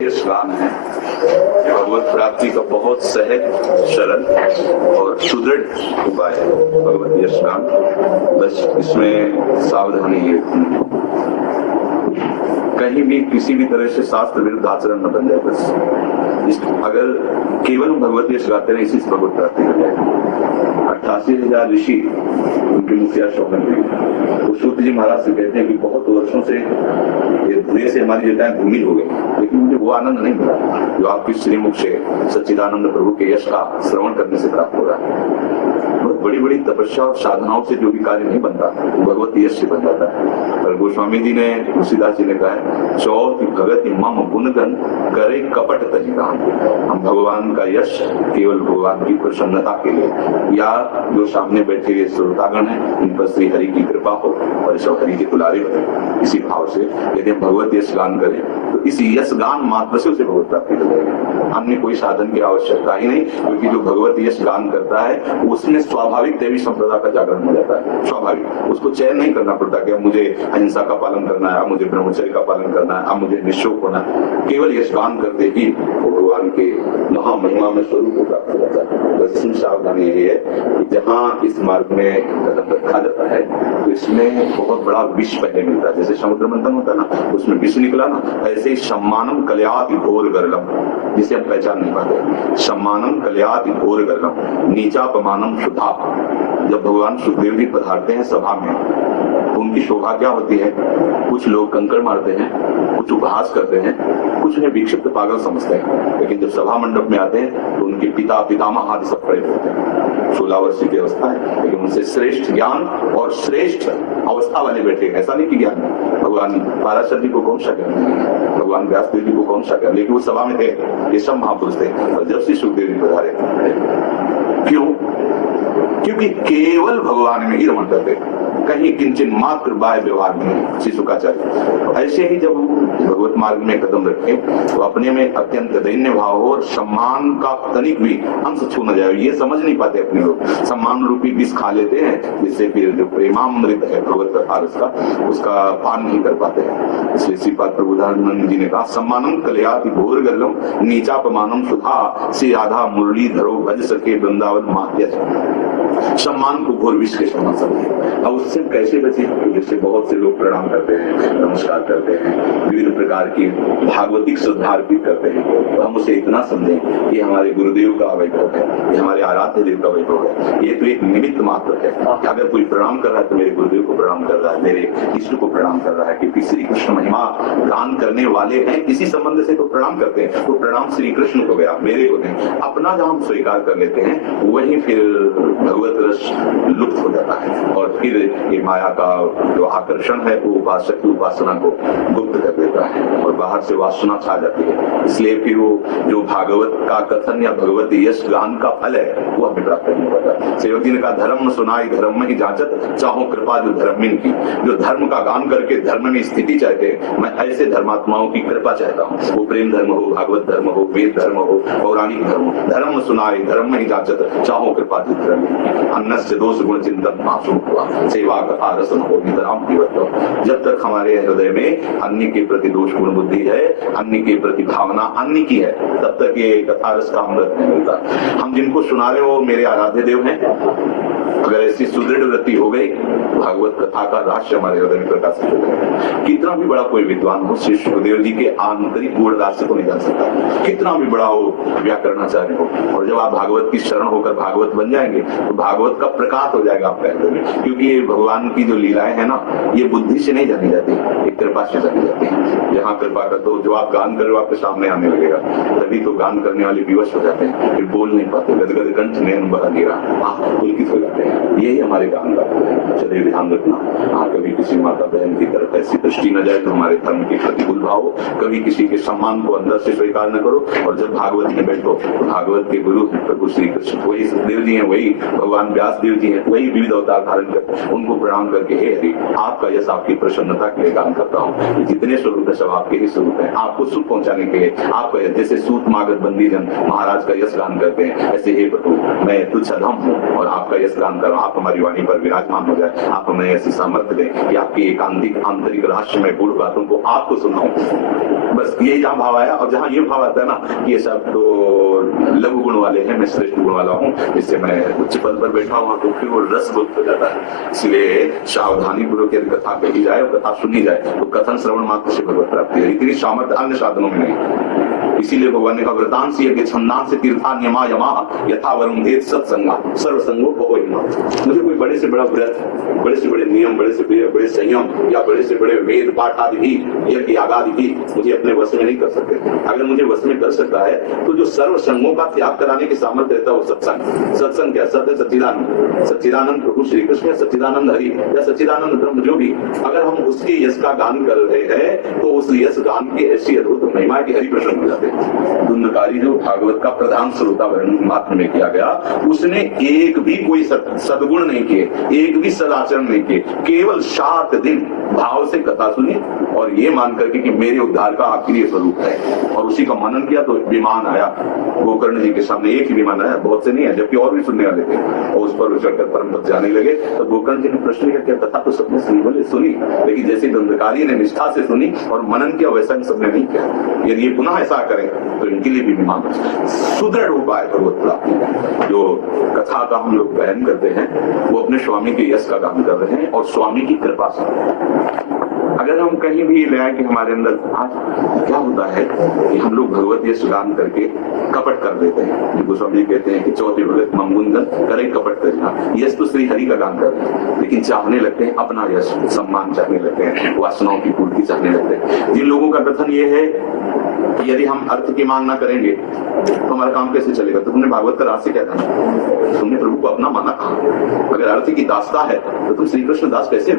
स्नान है भगवत प्राप्ति का बहुत सहज, सरल और सुदृढ़ उपाय है भगवत स्नान। बस इसमें सावधानी है, कहीं भी किसी भी तरह से शास्त्र विरुद्ध आचरण न बन जाए। बस अगर केवल भगवत यश गाते रहे, इसी से भगवत प्राप्ति हो जाए। 88,000 ऋषि उनके मुखिया शौकन वो सूत जी महाराज से कहते हैं कि बहुत वर्षों से ये धुएं से हमारी जटाएं धूमिल हो गई, लेकिन मुझे वो आनंद नहीं मिला जो आपकी श्रीमुख से सच्चिदानंद प्रभु के यश का श्रवण करने से प्राप्त हो रहा है। बहुत बड़ी बड़ी तपस्या और साधनाओं से जो भी कार्य नहीं बनता भगवत यश से बन जाता है। और गोस्वामी जी ने, तुलसीदास जी ने कहा है, चौथ भगत मम गुणगन करे कपट तजिदान। हम भगवान का यश केवल भगवान की प्रसन्नता के लिए, या जो सामने बैठे हुए श्रोतागण है इन पर श्री हरि की कृपा हो और सब हरि के दुलारे बने, इसी भाव से यदि हम भगवत यश गान करें तो इस यश गान मात्र से उसे भगवत प्राप्ति हो जाएगी। अन्य कोई साधन की आवश्यकता ही नहीं, क्योंकि जो भगवत यश गान करता है उसमें स्वाभाविक देवी संप्रदाय का जागरण हो जाता है। स्वाभाविक, उसको चयन नहीं करना पड़ता कि अब मुझे अहिंसा का पालन करना है, अब मुझे ब्रह्मचर्य का पालन करना है, अब मुझे निःशोक होना है। केवल यश गान करते ही भगवान के महामहिमा में स्वरूप को प्राप्त हो जाता है। बस इसमें सावधानी यही है कि जहाँ इस मार्ग में कदम रखा जाता है तो इसमें बहुत बड़ा विष पहले मिलता है। जैसे समुद्र मंथन होता है ना, उसमें विष निकला ना, ऐसे ही सम्मानम कल्याति घोर गर्लम, जिसे हम पहचान नहीं पाते। सम्मानम कल्याति घोर गर्लम नीचापमानम शुद्धा। जब भगवान सुखदेव जी पधारते हैं सभा में तो उनकी शोभा क्या होती है? कुछ लोग कंकड़ मारते हैं, कुछ उपहास करते हैं, कुछ उन्हें विक्षिप्त पागल समझते हैं, लेकिन जब सभा मंडप में आते हैं तो उनके पिता पितामह आदि सब खड़े होते हैं। 16 वर्ष की अवस्था है, लेकिन उनसे श्रेष्ठ ज्ञान और श्रेष्ठ अवस्था वाले बैठे। ऐसा नहीं कि ज्ञान भगवान पाराशर जी को कौन सा ज्ञान, भगवान व्यासदेव जी को कौन सा ज्ञान, लेकिन वो सभा में थे, ये सब महापुरुष थे। और जब श्री सुखदेव जी पधारे, क्यों? क्योंकि केवल भगवान में ही रमण करते, कहीं किंचन मात्र बाह्य व्यवहार में। श्री शुक्राचार्य ऐसे ही जब भगवत मार्ग में कदम रखे तो अपने में अत्यंत दैन्य भाव हो और सम्मान का तनिक भी अंश छू न जाए, ये समझ नहीं पाते अपने लोग। सम्मान रूपी विष खा लेते हैं, जिससे फिर जो प्रेमामृत है भगवत कथा उसका पान नहीं कर पाते हैं। इसलिए श्रीपाद प्रभुदानंद जी ने कहा, सम्मानम कल्याति घोर गर्लम नीचापमानम सुधा श्री राधा मुरली धरो भज सके वृंदावन मात्य। सम्मान को घोर विष के समान समझे। अब उससे कैसे बचे? जैसे बहुत से लोग प्रणाम करते हैं, नमस्कार करते हैं, विविध प्रकार की भागवतिक श्रद्धा अर्पित करते हैं, तो हम उसे इतना समझें कि हमारे गुरुदेव का वैभव है, ये हमारे आराध्य देव का वैभव है। ये तो एक निमित्त मात्र है। अगर कोई प्रणाम कर रहा है तो मेरे गुरुदेव को प्रणाम कर रहा है, मेरे इष्ट को प्रणाम कर रहा है, क्योंकि श्री कृष्ण महिमा गान करने वाले हैं, इसी संबंध से तो प्रणाम करते हैं। तो प्रणाम श्री कृष्ण को गया, मेरे को नहीं। अपना जहाँ हम स्वीकार कर लेते हैं वही फिर भगवत रस लुप्त हो जाता है, और फिर ये माया का जो आकर्षण है वो उपासक की उपासना को गुप्त कर देता है और बाहर से वासना छा जाती है। इसलिए फिर वो जो भागवत का कथन या भगवत यश गान का फल है वो हमें प्राप्त नहीं होता। सेवक जी ने कहा, धर्म सुनाई धर्म में ही जांचत, चाहो कृपा जो धर्मिन की। जो धर्म का गान करके धर्म में स्थिति चाहते हैं, मैं ऐसे धर्मात्माओं की कृपा चाहता हूँ। वो प्रेम धर्म हो, भागवत धर्म हो, वेद धर्म हो, पौराणिक धर्म हो। धर्म सुनाई धर्म में ही जांचत, चाहो कृपा जो धर्मिन। अन्नस्य दोष गुण चिंतन मासूम हुआ, सेवा कथा रसन हो नितराम जीवत्व। जब तक हमारे हृदय में अन्य के प्रति दोष गुण बुद्धि है, अन्य के प्रति भावना अन्य की है, तब तक ये कथा रस का अमृत नहीं मिलता। हम जिनको सुना रहे हो मेरे आराध्य देव हैं, अगर ऐसी सुदृढ़ वृत्ति हो गई भागवत कथा का रहस्य हमारे हृदय में प्रकाशित हो जाएगा। कितना भी बड़ा कोई विद्वान हो, श्री सुखदेव जी के आंतरिक गूढ़ रहस्य को नहीं जान सकता। कितना भी बड़ा हो व्याकरणाचार्य हो, और जब आप भागवत की शरण होकर भागवत बन जाएंगे तो भागवत का प्रकाश हो जाएगा आपके हृदय में। क्योंकि ये भगवान की जो लीलाएं है ना, ये बुद्धि से नहीं जानी जाती, एक कृपा से जानी जाती है। जहाँ कृपा कर दो, जो आप गान कर रहे हो आपके सामने आने लगेगा, तभी तो गान करने वाले विवश हो जाते हैं, फिर बोल नहीं पाते, गदगद कंठ नयन बहा गिरा, पुलकित हो जाते हैं। यही हमारे गान का है। चलिए ध्यान रखना, कभी किसी माता बहन की तरफ ऐसी दृष्टि न जाए तो हमारे धर्म के प्रतिकूल भाव हो। कभी किसी के सम्मान को अंदर से स्वीकार न करो। और जब भागवत में बैठो तो भागवत के गुरु प्रभु श्री कृष्ण, वही सुखदेव जी हैं, वही भगवान व्यास देव जी हैं, वही विविध अवतार धारण कर उनको प्रणाम करके, हे हरि, आपका यश आपकी प्रसन्नता के लिए गान करता हूँ। जितने स्वरूप है सब आपके ही स्वरूप है, आपको सुख पहुंचाने के लिए आपका यश। जैसे सूत मागध बंदी जन महाराज का यश गान करते हैं, ऐसे हे प्रभु मैं तुच्छ अधम हूँ और आपका यश गान कर, आप हमारी वाणी पर विराजमान हो जाए। जाए, आप हमें ऐसी सामर्थ्य दें कि आपकी एकांतिक आंतरिक रहस्यमय पूर्ण बातों को आपको सुनाऊं। बस ये जहां भाव आया, और जहां ये भाव आता है ना कि ये सब तो लघु गुण वाले हैं, मैं श्रेष्ठ गुण वाला हूँ, इससे मैं उच्च पद पर बैठा हुआ, तो फिर वो रस गुप्त हो जाता है। इसलिए सावधानी पूर्वक यदि कथा कही जाए और कथा सुनी जाए तो कथन श्रवण मात्र से भगवत प्राप्ति है, इतनी सामर्थ्य अन्य साधनों में नहीं। इसीलिए भगवान ने कहा व्रतांश यज्ञ छंदांश तीर्था नियमा यमा यथा वरुणेत सत्संगा सर्वसंगो को हिमा। मुझे कोई बड़े से बड़ा व्रत, बड़े से बड़े नियम, बड़े से बड़े संयम या बड़े से बड़े वेद पाठ आदि भी, यज्ञ आदि भी मुझे अपने वश में नहीं कर सकते। अगर मुझे वश में कर सकता है तो जो सर्व संगों का त्याग कराने की सामर्थ्य रहता है वो सत्संग। सत्संग क्या? सत्य सच्चिदानंद, सच्चिदानंद प्रभु श्री कृष्ण, सच्चिदानंद हरि या सच्चिदानंद ब्रह्म, जो भी, अगर हम उसके यश का गान कर रहे हैं तो उस यश गान की ऐसी अद्भुत महिमा की हरि प्रसन्न हो जाते हैं। धुंधकारी जो भागवत का प्रधान श्रोता वर्णन मात्र में किया गया, उसने एक भी कोई सदगुण नहीं किए, एक भी सदाचरण नहीं किए, केवल 7 दिन भाव से कथा सुनी और ये मान करके कि मेरे उद्धार का आखिरी स्वरूप है, और उसी का मनन किया। तो विमान आया गोकर्ण जी के सामने, एक ही विमान आया, बहुत से नहीं है, जबकि और भी सुनने वाले थे, और उस पर चढ़कर परम पद जाने लगे। तो गोकर्ण जी ने प्रश्न किया, क्या कथा तो सबने सुनी? बोले सुनी, लेकिन जैसे धुंधकारी ने निष्ठा से सुनी और मनन किया वैसा सबने नहीं किया। यदि ये पुनः ऐसा करें तो इनके लिए भी विमान सुदृढ़ उपाय भगवत प्राप्ति। जो कथा का हम लोग गायन करते हैं वो अपने स्वामी के यश का गान कर रहे हैं और स्वामी की कृपा से। अगर हम कहीं भी ले आए कि हमारे अंदर आज क्या होता है कि हम लोग भगवत यश गान करके कपट कर देते हैं। जो गोस्वामी कहते हैं कि चौथे भगत ममुंदन करे कपट करना, यश तो श्री हरि का गान कर रहे हैं, लेकिन चाहने लगते हैं अपना यश, सम्मान चाहने लगते हैं, वासनाओं की पूर्ति चाहने लगते हैं। जिन लोगों का कथन ये है यदि हम अर्थ की मांग ना करेंगे तो हमारा काम कैसे चलेगा? तो तुमने भागवत का रहस्य क्या था? तुमने प्रभु को अपना माना कहा? अगर अर्थ की दासता है तो तुम श्री कृष्ण दास कैसे